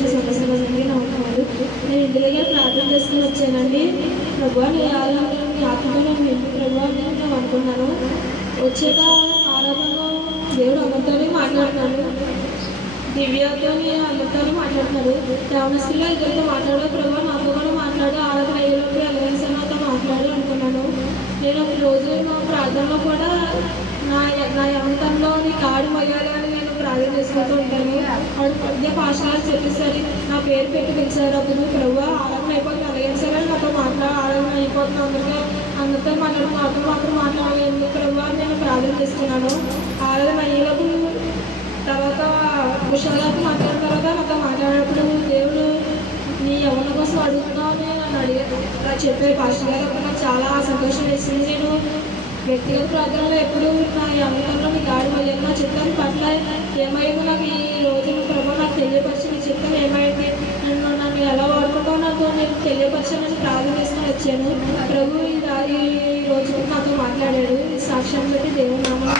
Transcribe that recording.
వచ్చే సమస్యలన్నీ నా వందనాలు. నేను ఇంటి దగ్గర ప్రార్థన చేసుకుని వచ్చానండి. ప్రభు నీ ఆరాధన నీ ఆత్మతో నేను ప్రభు అని నేను అనుకున్నాను. వచ్చాక ఆరాధనలో దేవుడు అమ్మతోనే మాట్లాడుతున్నాడు, దివ్యతో అందరితో మాట్లాడుతున్నాడు. యవనస్తుల్లో ఇద్దరితో మాట్లాడు, ప్రభు నాతో కూడా మాట్లాడు, ఆరాధన అయ్యేలోపు ఎలవెన్స్ నాతో మాట్లాడు అనుకున్నాను. నేను ఒక రోజు నా ప్రార్థనలో కూడా నా యవనతంలో నీ కాడు మొయ్యాలి అని నేను ప్రార్థన చేసుకుంటూ ఉంటాను. వాడు మధ్య పాఠశాల చెప్పేసరి నా పేరు పెట్టి పిలిచారు. అప్పుడు ప్రభు ఆరాధన అయిపోతుంది అలగేసారని నాతో ఆరాధన అయిపోతుంది, అందరితో మాట్లాడు, నాతో మాత్రం మాట్లాడాలి ఎందుకు ప్రభు అని నేను ప్రార్థన చేసుకున్నాను. ఆరాధన అయ్యేలోపు తర్వాత కుషాలతో మాట్లాడిన తర్వాత నాతో మాట్లాడినప్పుడు దేవుడు నీ యవ్వన కోసం అడుగుతున్నావు అని నన్ను అడిగారు. అలా చెప్పే పాస్టర్ గారు అప్పుడు నాకు చాలా సంతోషం వేసింది. నేను వ్యక్తిగత ప్రార్థనలో ఎప్పుడు నా యవ్వనంలో నీ గాడి మళ్ళీ నా చిత్తం పట్ల ఏమైందో నాకు ఈ రోజు ప్రభావం నాకు తెలియపరిచి నీ చిత్తం ఏమైంది, నన్ను ఎలా వాడుకుంటావు నాకు నేను తెలియపరచాలని ప్రార్థన చేసుకొని వచ్చాను. ప్రభు ఈ రోజు నాతో మాట్లాడాడు. ఈ సాక్ష్యం బట్టి దేవుడు నామమున